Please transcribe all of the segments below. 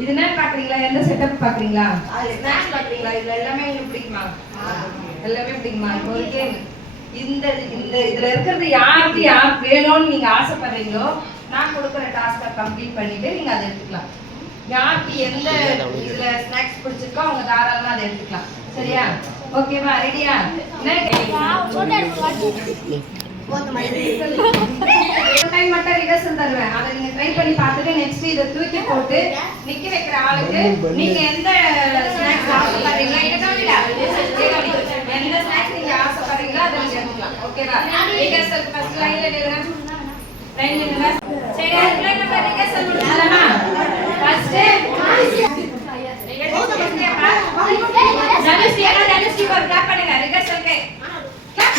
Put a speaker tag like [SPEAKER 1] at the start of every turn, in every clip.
[SPEAKER 1] இது என்ன பாக்குறீங்களா எந்த செட்டப் பாக்குறீங்களா ஸ்நாக்ஸ் பாக்குறீங்களா இதுல எல்லாமே உங்களுக்கு பிடிக்குமா எல்லாமே பிடிக்குமா இப்போ ஒரு கேம் இந்த இந்த இதுல இருக்கிறது யாருக்கு யார் வேணும்னு நீங்க ஆசைப்படுறீங்களோ நான் கொடுக்குற டாஸ்கை கம்ப்ளீட் பண்ணிட்டு நீங்க அதை எடுத்துக்கலாம் யாருக்கு எந்த இதுல ஸ்நாக்ஸ் பிடிச்சிருக்கோ அவங்க தாராளமா அதை எடுத்துக்கலாம் சரியா ஓகேவா ரெடியா டைம் மட்டும் ரிஹர்சல் தருவேன் அதை நீங்க ட்ரை பண்ணி பார்த்துட்டு நெக்ஸ்ட் இதை தூக்கி போட்டு நிக்க வைக்கிற ஆளுக்கு நீங்க எந்த ஸ்நாக்ஸ் ஆசைப்படுறீங்களோ இதை எந்த ஸ்நாக்ஸ் நீங்க ஆசைப்படுறீங்களோ அதை நீங்க எடுத்துக்கலாம் ஓகேவா ரிஹர்சல் ஃபர்ஸ்ட் லைன்ல நில்லுங்க லைன்ல நில்லுங்க சரி அதுக்குள்ள நம்ம முடிச்சலாமா ஃபர்ஸ்ட் ஒரு கிளாப்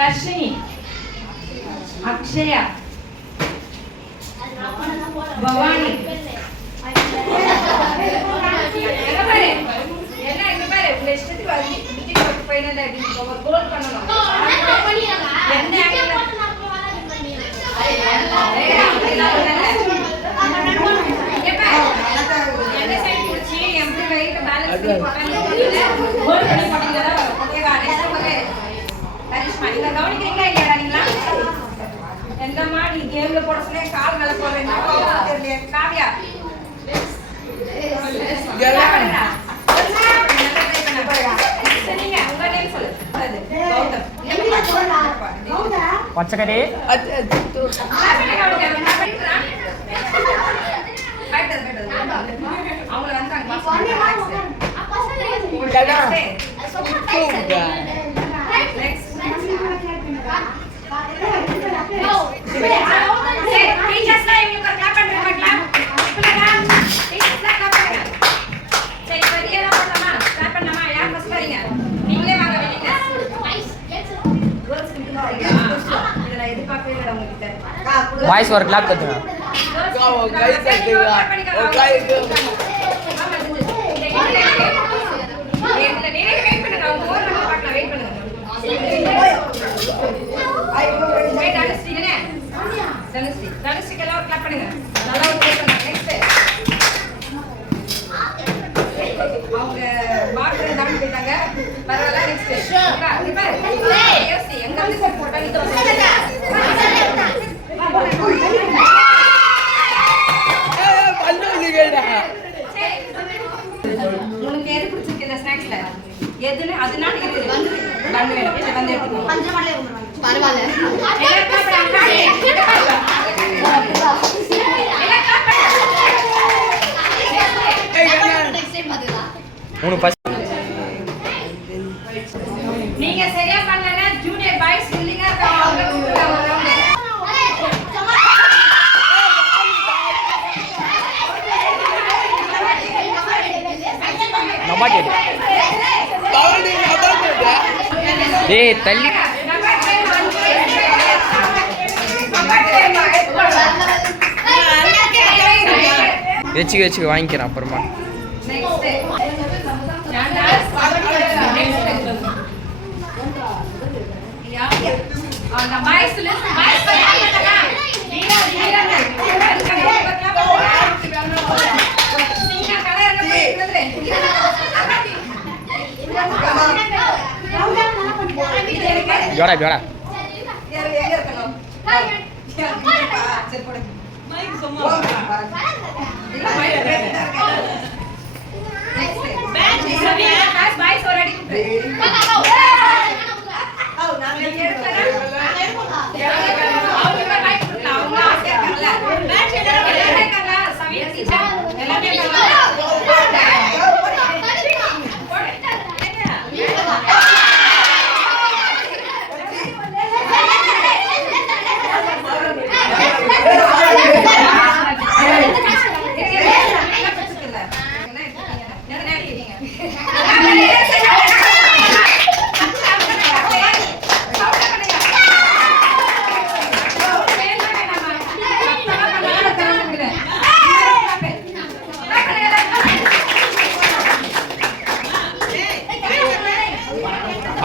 [SPEAKER 1] ஐயோ போச்சே உங்க பேரு உங்க பேர் சொல்லுங்க ஏஞ்சலின் கிளாப் பண்ணுங்க அவங்களுக்கு அவங்க பண்ண ட்ரைக்காவே கிளாப் பண்ணுங்க ஆமா, try வா, try பண்ணு. தியா, தியா. உங்க பேர் பேர் சொல்லிட்டு போடுங்க அஷ்டமிகா நம்ம பேரு தர்ஷினி அக்ஷயா பவானி எங்க பாரு என்ன இங்க பாரு உங்க இஷ்டத்துக்கு வந்து விட்டு போட்டு போயினதா இப்படி ஒரு கோல் பண்ணணும் எந்த angle ல- ஏய், அப்படிலாம் இல்லைங்க. இங்க பாரு. எந்த side புடிச்சு, எப்படி weight balance பண்ணி போட்டாலும் கரிஷ்மா, நீங்க கவனிக்கிறீங்களா இல்லையாடா நீங்களா? எந்தம்மா நீ கேம்ல போட சொன்னே கால் மேல போடுறீங்க தெரியலையே. காவியா. நீங்க உங்க name சொல்லு. அது, கௌதம்.
[SPEAKER 2] பச்சைக்கறி
[SPEAKER 1] அவங்கள வந்தாங்க நீங்களே வாங்க வெளியில இதுல எதிர்பார்க்கவே இல்லை உங்ககிட்ட
[SPEAKER 2] வாய்ஸ் ஒரு கிளாப் கத்துங்க.
[SPEAKER 1] அவங்க பாட்டில் தாண்டி போயிட்டாங்க. பரவாயில்ல நெக்ஸ்ட் எங்க வந்து போட்டா உனக்கு எது பிடிச்சிருக்கு இந்த ஸ்நாக்ஸ்ல எதுன்னு அதனால பண்ணு வேணும். இதை வந்து எடுத்துக்கோ? எல்லாம் clap பண்ணு, அக்கா. எல்லாம் clap பண்ணு.
[SPEAKER 2] மூணு ஃபர்ஸ்ட்
[SPEAKER 1] நீங்க சரியா பண்ணலன்னா ஜூனியர் பாய்ஸ் இல்லைங்க
[SPEAKER 2] ஏய் தள்ளி. வச்சுக்க வச்சுக்க வாங்கிக்கிறேன் அப்புறமா.
[SPEAKER 1] Vô đây, vô đây.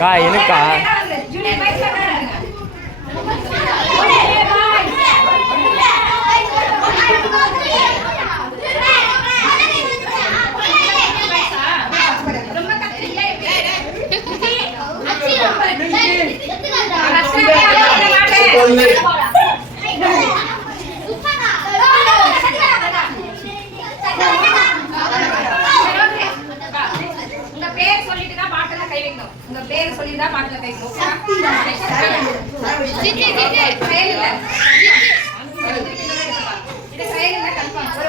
[SPEAKER 2] கா எனக்கா
[SPEAKER 1] Thank you. தான் பாட்டுல கைக்கும் இது கையில் இல்லை கன்ஃபார்ம். ஒரு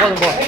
[SPEAKER 2] போதும்
[SPEAKER 1] போதும்.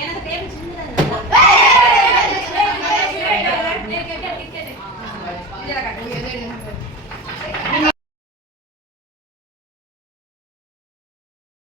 [SPEAKER 1] எனக்கு